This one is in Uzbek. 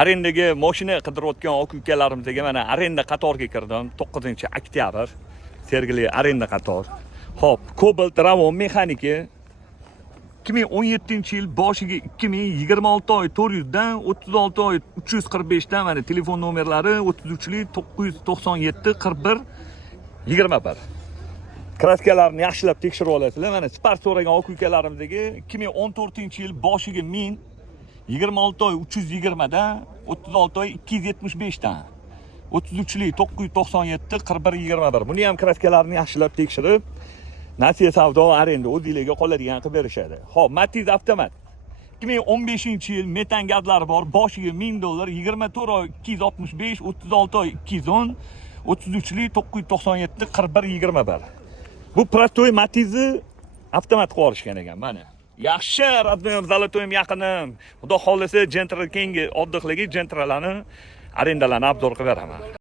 arendaga mashina qidirayotgan aka-ukalarimizga mana arenda qatoriga kirdim. 9-oktyabr Sergeli arenda qator. Xo'p, Cobalt Ravon mexaniki 2017-yil boshiga 2026 oy 400 dan 36 oy 345 dan mana telefon nomerlari 33lik 997 41 21. Kraskalarni yaxshilab tekshirib olasizlar. Mana Spark so'ragan aka-ukalarimizga 2014-yil boshiga 1000 26 oy 320 dan 36 oy 275 dan 33lik 997 41 21. Buni ham kraskalarni yaxshilab tekshirib Nasiya savdo arenda o'zingizga qoladigan qilib berishadi. Xo'p, Matiz avtomat. 2015-yil metan gazlari bor, boshiga $1000, 24 oy 265, 36 oy 210, 33lik 997 41 21. Bu prostoy Matiz'i avtomat qilib olishgan ekan, mana. Yaxshi, radnoyim, zalotoyim yaqinim. Xudo xolisa, Gentra kengi oddiqligi Gentralarni arendalarni obzor qilib beraman.